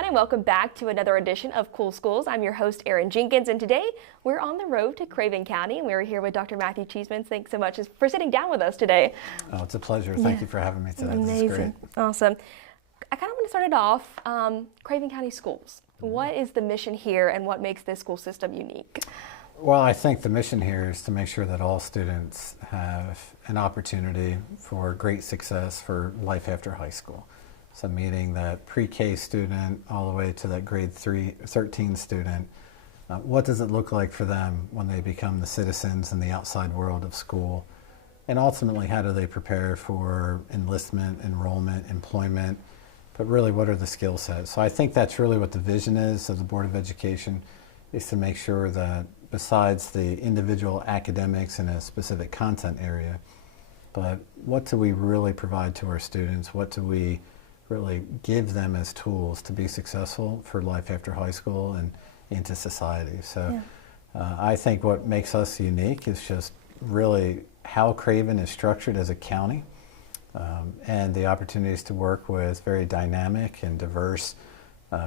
everyone, and welcome back to another edition of Cool Schools. I'm your host, Erin Jenkins, and today we're on the road to Craven County, and we're here with Dr. Matthew Cheeseman. Thanks so much for sitting down with us today. Oh, it's a pleasure. Thank you for having me today. Amazing. This is great. Awesome. I kind of want to start it off, Craven County Schools. What is the mission here, and what makes this school system unique? Well, I think the mission here is to make sure that all students have an opportunity for great success for life after high school. So meeting that pre-K student all the way to that grade 13 student, what does it look like for them when they become the citizens in the outside world of school? And ultimately, how do they prepare for enlistment, enrollment, employment? But really, what are the skill sets? So I think that's really what the vision is of the Board of Education, is to make sure that besides the individual academics in a specific content area, but what do we really provide to our students? What do we really give them as tools to be successful for life after high school and into society? So I think what makes us unique is just really how Craven is structured as a county, and the opportunities to work with very dynamic and diverse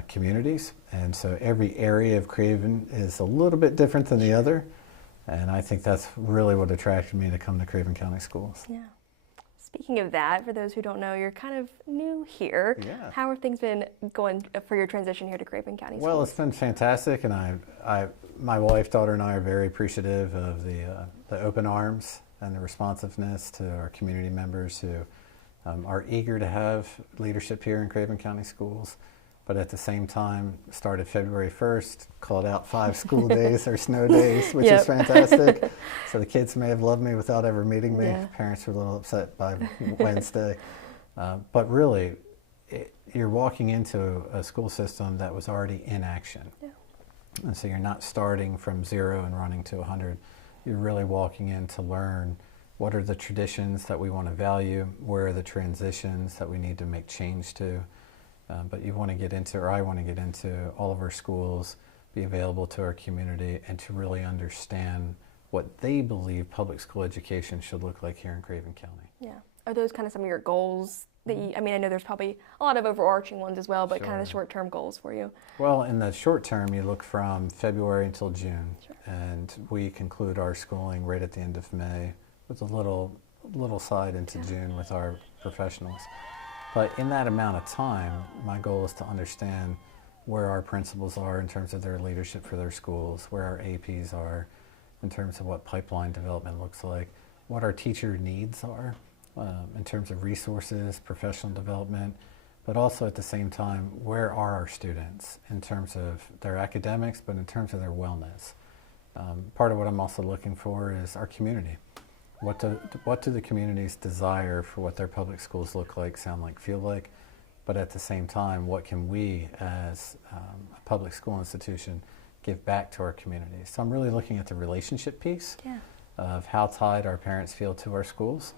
communities. And so every area of Craven is a little bit different than the other, and I think that's really what attracted me to come to Craven County Schools. Yeah. Speaking of that, for those who don't know, you're kind of new here. Yeah. How have things been going for your transition here to Craven County Schools? Well, it's been fantastic, and my wife, daughter, and I are very appreciative of the open arms and the responsiveness to our community members who are eager to have leadership here in Craven County Schools. But at the same time, started February 1st, called out 5 school days or snow days, which is fantastic. So the kids may have loved me without ever meeting me. Yeah. Parents were a little upset by Wednesday. But really, you're walking into a school system that was already in action. Yeah. And so you're not starting from 0 and running to 100. You're really walking in to learn what are the traditions that we want to value, where are the transitions that we need to make change to. But you want to get into, or I want to get into all of our schools, be available to our community, and to really understand what they believe public school education should look like here in Craven County. Yeah. Are those kind of some of your goals that I know there's probably a lot of overarching ones as well, but kind of the short-term goals for you? Well, in the short term, you look from February until June, and we conclude our schooling right at the end of May with a little side into June with our professionals. But in that amount of time, my goal is to understand where our principals are in terms of their leadership for their schools, where our APs are in terms of what pipeline development looks like, what our teacher needs are in terms of resources, professional development, but also at the same time, where are our students in terms of their academics, but in terms of their wellness. Part of what I'm also looking for is our community. What do the communities desire for what their public schools look like, sound like, feel like? But at the same time, what can we as a public school institution give back to our communities? So I'm really looking at the relationship piece of how tied our parents feel to our schools,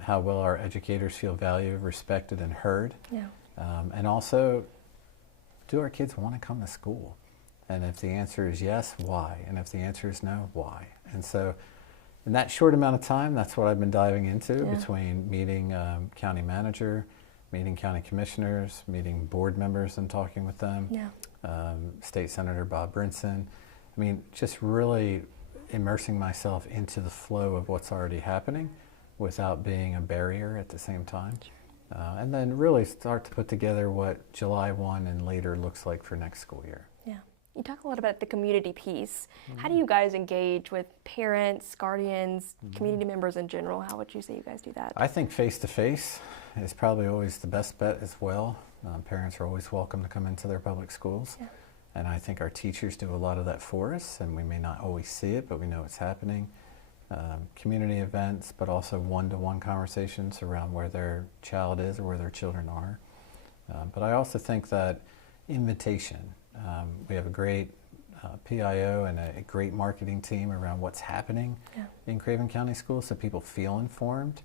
how well our educators feel valued, respected, and heard, and also, do our kids want to come to school? And if the answer is yes, why? And if the answer is no, why? And so in that short amount of time, that's what I've been diving into between meeting county manager, meeting county commissioners, meeting board members and talking with them, State Senator Bob Brinson. I mean, just really immersing myself into the flow of what's already happening without being a barrier at the same time. And then really start to put together what July 1 and later looks like for next school year. You talk a lot about the community piece. How do you guys engage with parents, guardians, community members in general? How would you say you guys do that? I think face-to-face is probably always the best bet as well. Parents are always welcome to come into their public schools. And I think our teachers do a lot of that for us, and we may not always see it, but we know it's happening. Community events, but also one-to-one conversations around where their child is or where their children are. But I also think that invitation. We have a great PIO and a great marketing team around what's happening in Craven County Schools, so people feel informed.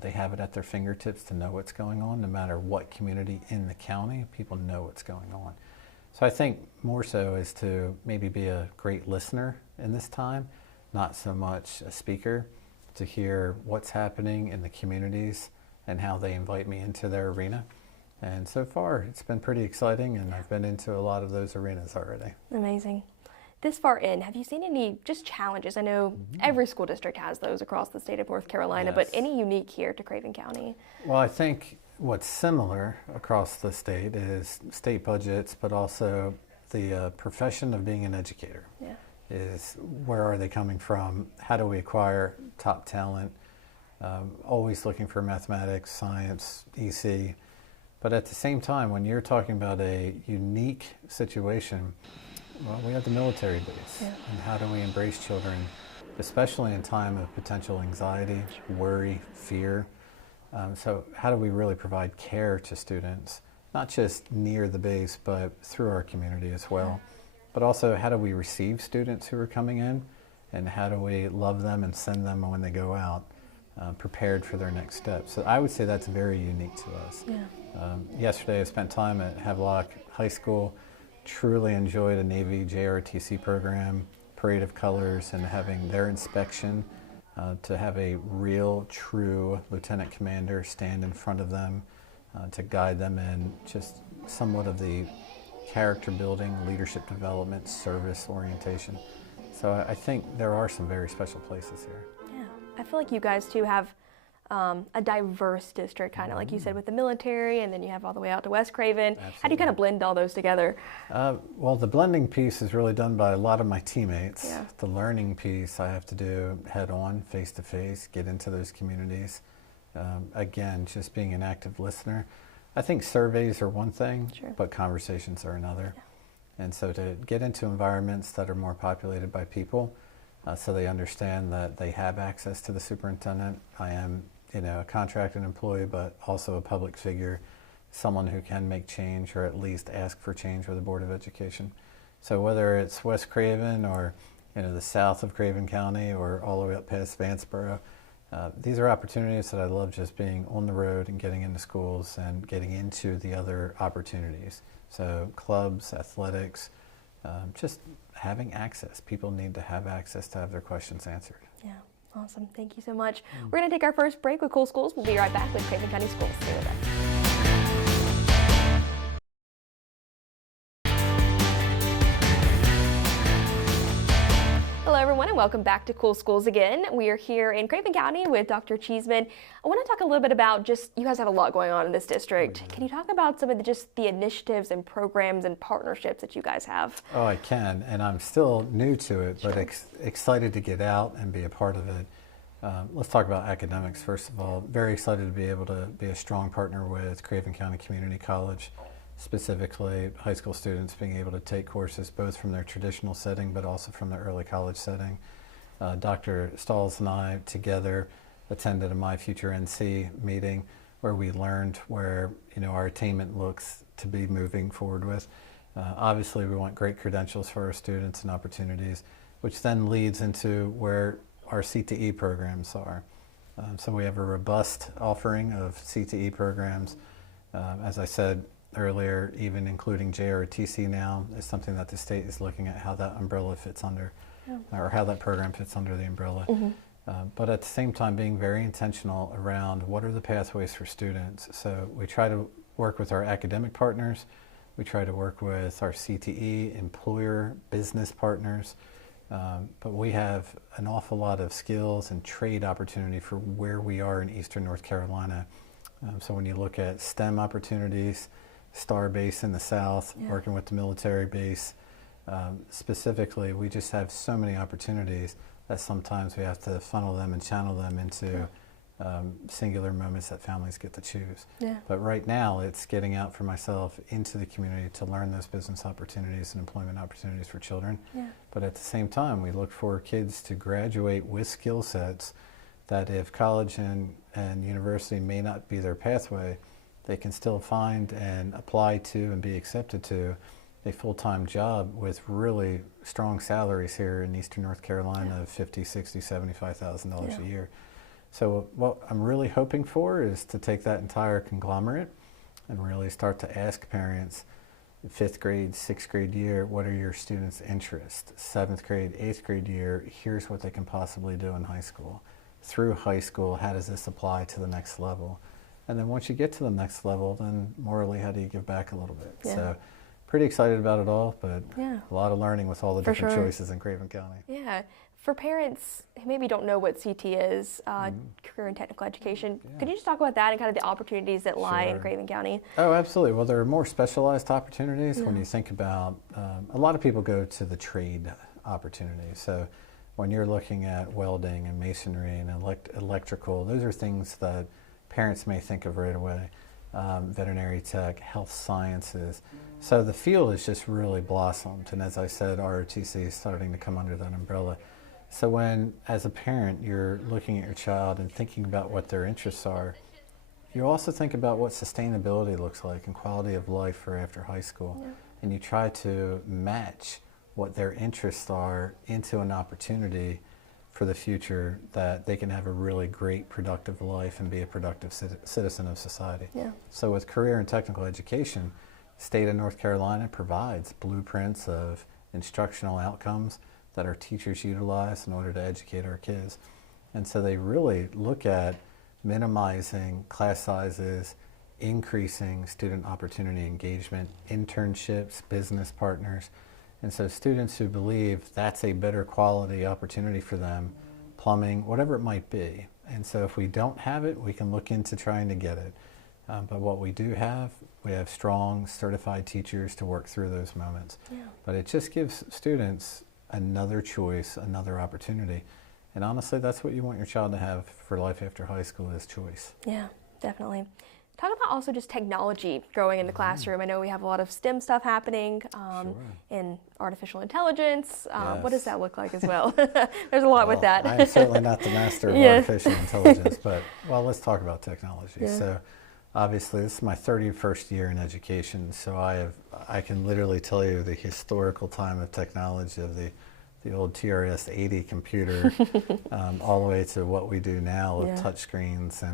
They have it at their fingertips to know what's going on. No matter what community in the county, people know what's going on. So I think more so is to maybe be a great listener in this time, not so much a speaker, to hear what's happening in the communities and how they invite me into their arena. And so far, it's been pretty exciting, and I've been into a lot of those arenas already. Amazing. This far in, have you seen any just challenges? I know every school district has those across the state of North Carolina, but any unique here to Craven County? Well, I think what's similar across the state is state budgets, but also the profession of being an educator. Yeah. Is where are they coming from? How do we acquire top talent? Always looking for mathematics, science, EC. But at the same time, when you're talking about a unique situation, well, we have the military base. Yeah. And how do we embrace children, especially in time of potential anxiety, worry, fear? So how do we really provide care to students, not just near the base, but through our community as well? But also, how do we receive students who are coming in, and how do we love them and send them when they go out prepared for their next step? So I would say that's very unique to us. Yeah. Yesterday I spent time at Havelock High School, truly enjoyed a Navy JROTC program, Parade of Colors, and having their inspection to have a real, true lieutenant commander stand in front of them to guide them in just somewhat of the character building, leadership development, service orientation. So I think there are some very special places here. Yeah, I feel like you guys too have a diverse district, kind of like you said, with the military, and then you have all the way out to West Craven. Absolutely. How do you kind of blend all those together? Well, the blending piece is really done by a lot of my teammates. Yeah. The learning piece I have to do head on, face to face, get into those communities. Again, just being an active listener. I think surveys are one thing, Sure. but conversations are another. Yeah. And so to get into environments that are more populated by people, so they understand that they have access to the superintendent. I am, a contracted employee, but also a public figure, someone who can make change or at least ask for change with the Board of Education. So whether it's West Craven or the south of Craven County or all the way up past Vanceboro, these are opportunities that I love, just being on the road and getting into schools and getting into the other opportunities. So clubs, athletics, just having access. People need to have access to have their questions answered. Yeah, awesome. Thank you so much. We're going to take our first break with Cool Schools. We'll be right back with Craven County Schools. Stay with us. Hello everyone, and welcome back to Cool Schools again. We are here in Craven County with Dr. Cheeseman. I want to talk a little bit about you guys have a lot going on in this district. Can you talk about some of the initiatives and programs and partnerships that you guys have? Oh, I can, and I'm still new to it, but excited to get out and be a part of it. Let's talk about academics first of all. Very excited to be able to be a strong partner with Craven County Community College. Specifically, high school students being able to take courses both from their traditional setting but also from their early college setting. Dr. Stalls and I together attended a My Future NC meeting where we learned where our attainment looks to be moving forward with. Obviously, we want great credentials for our students and opportunities, which then leads into where our CTE programs are. So we have a robust offering of CTE programs. As I said earlier, even including JROTC now is something that the state is looking at how that umbrella fits under, or how that program fits under the umbrella. But at the same time, being very intentional around what are the pathways for students. So we try to work with our academic partners. We try to work with our CTE, employer, business partners. But we have an awful lot of skills and trade opportunity for where we are in Eastern North Carolina. So when you look at STEM opportunities, STAR base in the south, working with the military base. Specifically, we just have so many opportunities that sometimes we have to funnel them and channel them into singular moments that families get to choose. But right now, it's getting out for myself into the community to learn those business opportunities and employment opportunities for children. But at the same time, we look for kids to graduate with skill sets that if college and university may not be their pathway, they can still find and apply to and be accepted to a full-time job with really strong salaries here in Eastern North Carolina of $50,000, $60,000, $75,000 a year. So what I'm really hoping for is to take that entire conglomerate and really start to ask parents, 5th grade, 6th grade year, what are your students' interests? 7th grade, 8th grade year, here's what they can possibly do in high school. Through high school, how does this apply to the next level? And then once you get to the next level, then morally, how do you give back a little bit? Yeah. So pretty excited about it all, but Yeah. a lot of learning with all the For different sure. choices in Craven County. Yeah. For parents who maybe don't know what CT is, career and technical education, Yeah. could you just talk about that and kind of the opportunities that lie in Sure. Craven County? Oh, absolutely. Well, there are more specialized opportunities when Yeah. you think about, a lot of people go to the trade opportunities. So when you're looking at welding and masonry and electrical, those are things that parents may think of right away. Veterinary tech, health sciences. So the field has just really blossomed. And as I said, ROTC is starting to come under that umbrella. So when, as a parent, you're looking at your child and thinking about what their interests are, you also think about what sustainability looks like and quality of life for after high school. Yeah. And you try to match what their interests are into an opportunity for the future that they can have a really great productive life and be a productive citizen of society. Yeah. So with career and technical education, state of North Carolina provides blueprints of instructional outcomes that our teachers utilize in order to educate our kids. And so they really look at minimizing class sizes, increasing student opportunity engagement, internships, business partners. And so students who believe that's a better quality opportunity for them, plumbing, whatever it might be. And so if we don't have it, we can look into trying to get it. But what we do have, we have strong certified teachers to work through those moments. Yeah. But it just gives students another choice, another opportunity. And honestly, that's what you want your child to have for life after high school is choice. Yeah, definitely. Talk about also just technology growing in the classroom. I know we have a lot of STEM stuff happening in artificial intelligence. What does Yes. that look like as well? There's a lot with that. I'm certainly not the master of Yeah. artificial intelligence, but well, let's talk about technology. Yeah. So obviously this is my 31st year in education, so I can literally tell you the historical time of technology of the old TRS-80 computer all the way to what we do now with touchscreens.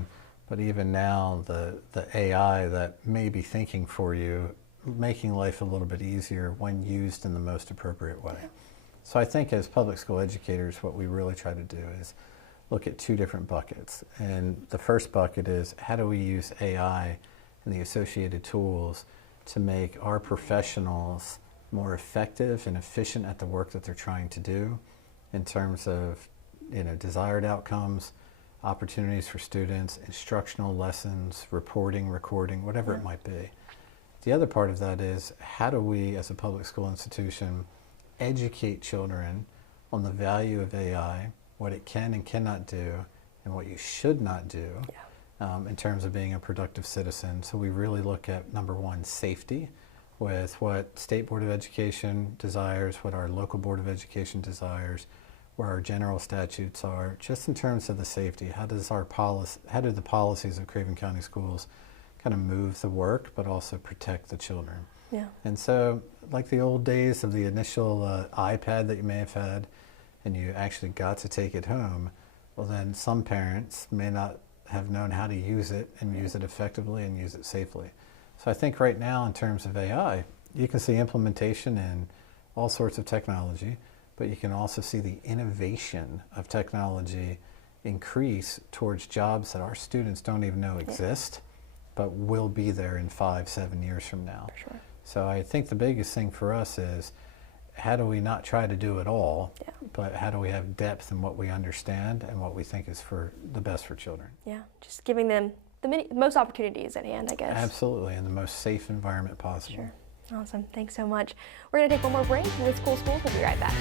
But even now, the AI that may be thinking for you, making life a little bit easier when used in the most appropriate way. So I think as public school educators, what we really try to do is look at two different buckets. And the first bucket is how do we use AI and the associated tools to make our professionals more effective and efficient at the work that they're trying to do in terms of, desired outcomes, opportunities for students, instructional lessons, reporting, recording, whatever it might be. The other part of that is how do we as a public school institution educate children on the value of AI, what it can and cannot do, and what you should not do in terms of being a productive citizen. So we really look at, number one, safety with what State Board of Education desires, what our local Board of Education desires, where our general statutes are, just in terms of the safety. How do the policies of Craven County Schools kind of move the work, but also protect the children? Yeah. And so, like the old days of the initial iPad that you may have had, and you actually got to take it home, well then some parents may not have known how to use it and use it effectively and use it safely. So I think right now in terms of AI, you can see implementation in all sorts of technology, but you can also see the innovation of technology increase towards jobs that our students don't even know exist, but will be there in 5-7 years from now. For sure. So I think the biggest thing for us is how do we not try to do it all, but how do we have depth in what we understand and what we think is for the best for children. Yeah, just giving them the most opportunities at hand, I guess. Absolutely, in the most safe environment possible. Sure. Awesome. Thanks so much. We're going to take one more break with Cool Schools. We'll be right back.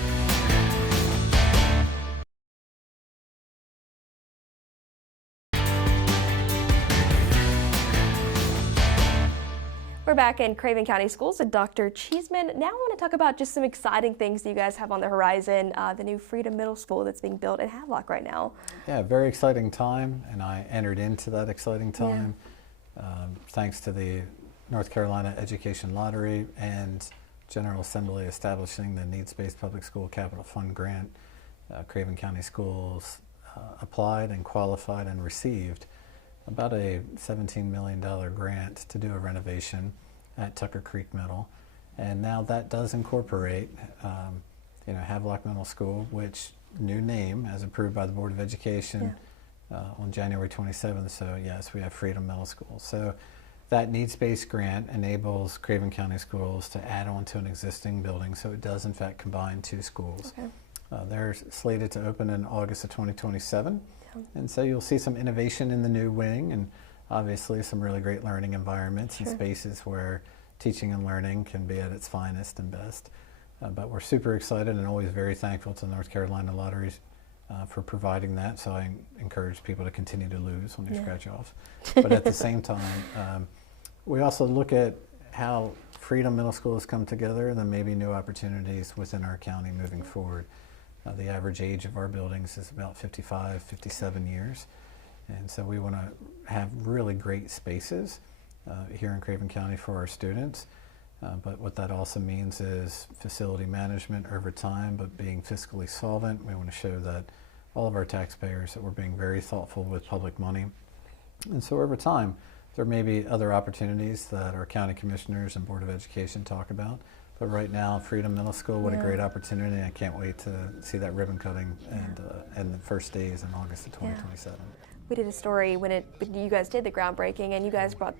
We're back in Craven County Schools with Dr. Cheeseman. Now I want to talk about just some exciting things that you guys have on the horizon, the new Freedom Middle School that's being built in Havelock right now. Yeah, very exciting time, and I entered into that exciting time thanks to the North Carolina Education Lottery and General Assembly establishing the Needs-Based Public School Capital Fund grant. Craven County Schools applied and qualified and received about a $17 million grant to do a renovation at Tucker Creek Middle. And now that does incorporate Havelock Middle School, which new name as approved by the Board of Education, on January 27th. So yes, we have Freedom Middle School. So that needs-based grant enables Craven County Schools to add on to an existing building, so it does in fact combine two schools. Okay. They're slated to open in August of 2027, Yeah. and so you'll see some innovation in the new wing, and obviously some really great learning environments and spaces where teaching and learning can be at its finest and best. But we're super excited and always very thankful to North Carolina Lotteries for providing that, so I encourage people to continue to lose when they scratch off. But at the same time, we also look at how Freedom Middle School has come together and then maybe new opportunities within our county moving forward. The average age of our buildings is about 55, 57 years. And so we want to have really great spaces here in Craven County for our students. But what that also means is facility management over time, but being fiscally solvent. We want to show that all of our taxpayers that we're being very thoughtful with public money. And so over time, there may be other opportunities that our county commissioners and Board of Education talk about. But right now, Freedom Middle School, what a great opportunity. I can't wait to see that ribbon cutting and the first days in August of 2027. We did a story when you guys did the groundbreaking, and you guys brought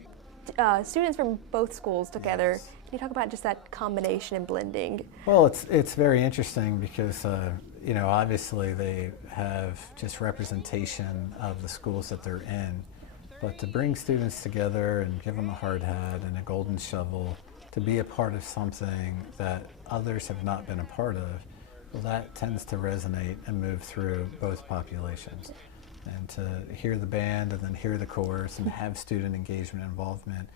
students from both schools together. Can you talk about just that combination and blending? Well, it's very interesting because you know, obviously they have just representation of the schools that they're in, but to bring students together and give them a hard hat and a golden shovel to be a part of something that others have not been a part of, well, that tends to resonate and move through both populations. And to hear the band and then hear the chorus and have student engagement and involvement,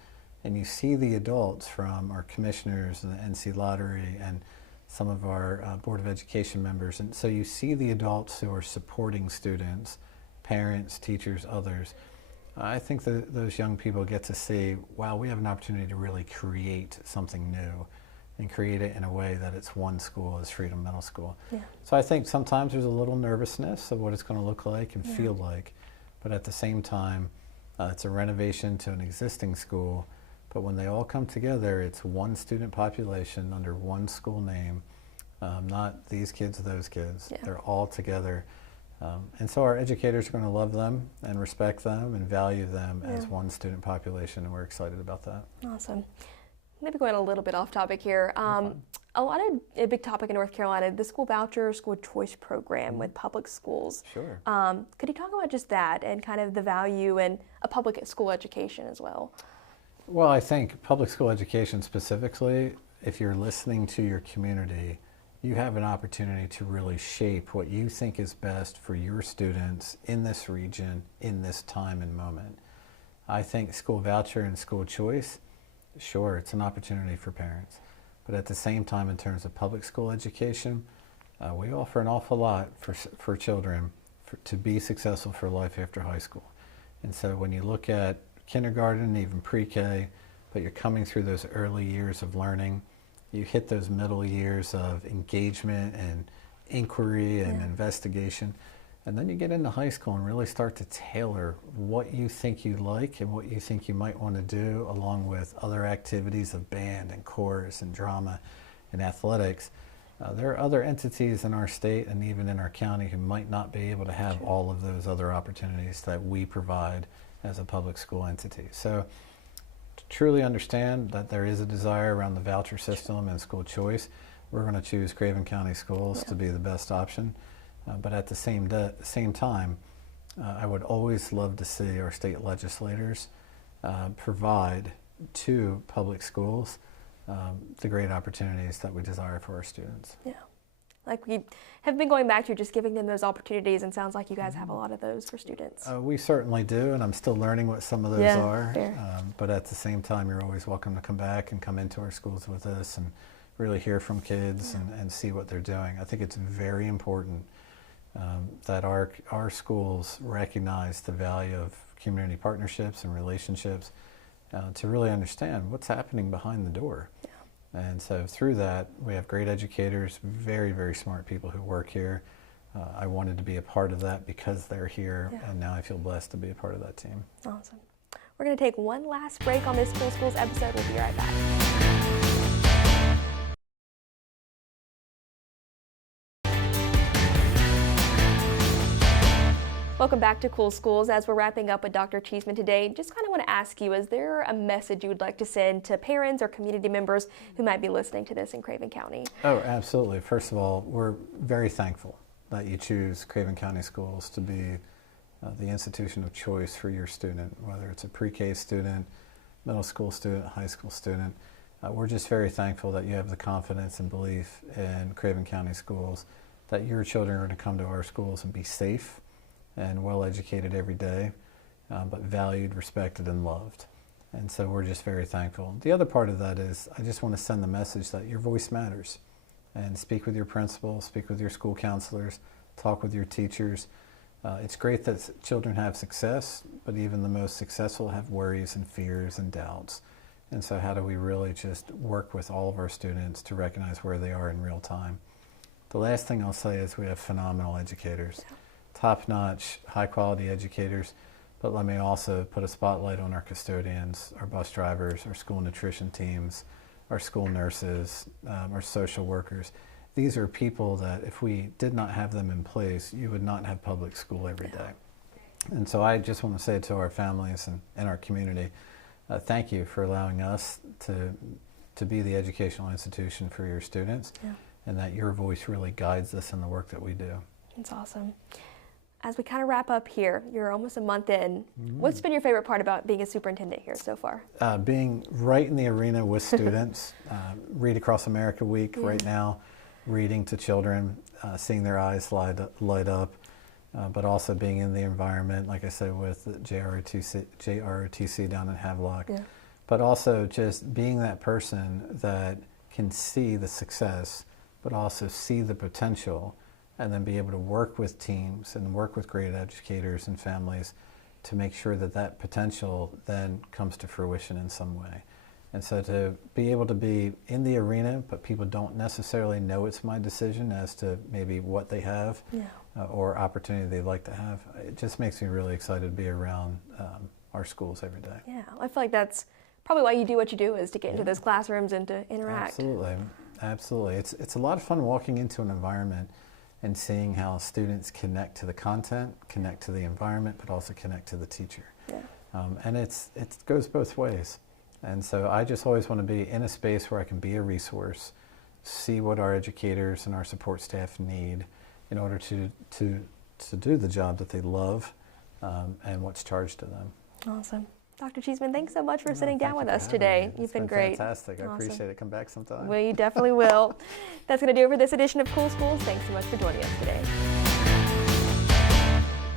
and you see the adults from our commissioners and the NC Lottery and some of our Board of Education members, and so you see the adults who are supporting students, parents, teachers, others. I think that those young people get to see, wow, we have an opportunity to really create something new and create it in a way that it's one school as Freedom Middle School. Yeah. So I think sometimes there's a little nervousness of what it's going to look like and feel like, but at the same time, it's a renovation to an existing school, but when they all come together, it's one student population under one school name, not these kids, those kids. Yeah. They're all together. And so our educators are going to love them and respect them and value them as one student population, and we're excited about that. Awesome. Maybe going a little bit off topic here. A big topic in North Carolina, the school voucher, school choice program with public schools. Sure. Could you talk about just that and kind of the value in a public school education as well? Well, I think public school education specifically, if you're listening to your community, you have an opportunity to really shape what you think is best for your students in this region, in this time and moment. I think school voucher and school choice, sure, it's an opportunity for parents. But at the same time, in terms of public school education, we offer an awful lot for children to be successful for life after high school. And so when you look at kindergarten, even pre-K, but you're coming through those early years of learning, you hit those middle years of engagement and inquiry and investigation, and then you get into high school and really start to tailor what you think you like and what you think you might want to do, along with other activities of band and chorus and drama and athletics. There are other entities in our state and even in our county who might not be able to have all of those other opportunities that we provide as a public school entity. So to truly understand that there is a desire around the voucher system and school choice, we're going to choose Craven County Schools to be the best option. But at the same time, I would always love to see our state legislators provide to public schools the great opportunities that we desire for our students. Yeah. Like we have been going back to just giving them those opportunities, and sounds like you guys have a lot of those for students. We certainly do, and I'm still learning what some of those are. But at the same time, you're always welcome to come back and come into our schools with us and really hear from kids and see what they're doing. I think it's very important that our schools recognize the value of community partnerships and relationships to really understand what's happening behind the door. And so through that, we have great educators, very, very smart people who work here. I wanted to be a part of that because they're here, and now I feel blessed to be a part of that team. Awesome. We're going to take one last break on this Cool Schools episode. We'll be right back. Welcome back to Cool Schools. As we're wrapping up with Dr. Cheeseman today, just kind of want to ask you, is there a message you would like to send to parents or community members who might be listening to this in Craven County? Oh, absolutely. First of all, we're very thankful that you choose Craven County Schools to be the institution of choice for your student, whether it's a pre-K student, middle school student, high school student. We're just very thankful that you have the confidence and belief in Craven County Schools that your children are going to come to our schools and be safe and well educated every day, but valued, respected, and loved. And so we're just very thankful. The other part of that is I just want to send the message that your voice matters, and speak with your principal, speak with your school counselors, talk with your teachers. It's great that children have success, but even the most successful have worries and fears and doubts. And so how do we really just work with all of our students to recognize where they are in real time? The last thing I'll say is we have phenomenal educators. Top-notch, high-quality educators, but let me also put a spotlight on our custodians, our bus drivers, our school nutrition teams, our school nurses, our social workers. These are people that if we did not have them in place, you would not have public school every day. And so I just want to say to our families and our community, thank you for allowing us to be the educational institution for your students, and that your voice really guides us in the work that we do. That's awesome. As we kind of wrap up here, you're almost a month in. What's been your favorite part about being a superintendent here so far? Being right in the arena with students. Read Across America Week right now, reading to children, seeing their eyes light up, but also being in the environment, like I said, with JROTC down in Havelock. But also just being that person that can see the success, but also see the potential, and then be able to work with teams and work with great educators and families to make sure that that potential then comes to fruition in some way. And so to be able to be in the arena, but people don't necessarily know it's my decision as to maybe what they have or opportunity they'd like to have, it just makes me really excited to be around our schools every day. Yeah, I feel like that's probably why you do what you do, is to get into those classrooms and to interact. Absolutely, absolutely. It's a lot of fun walking into an environment and seeing how students connect to the content, connect to the environment, but also connect to the teacher. And it goes both ways. And so I just always want to be in a space where I can be a resource, see what our educators and our support staff need in order to do the job that they love and what's charged to them. Awesome. Dr. Cheeseman, thanks so much for sitting down with us today. You've been great. Fantastic. I appreciate it. Come back sometime. We definitely will. That's going to do it for this edition of Cool Schools. Thanks so much for joining us today.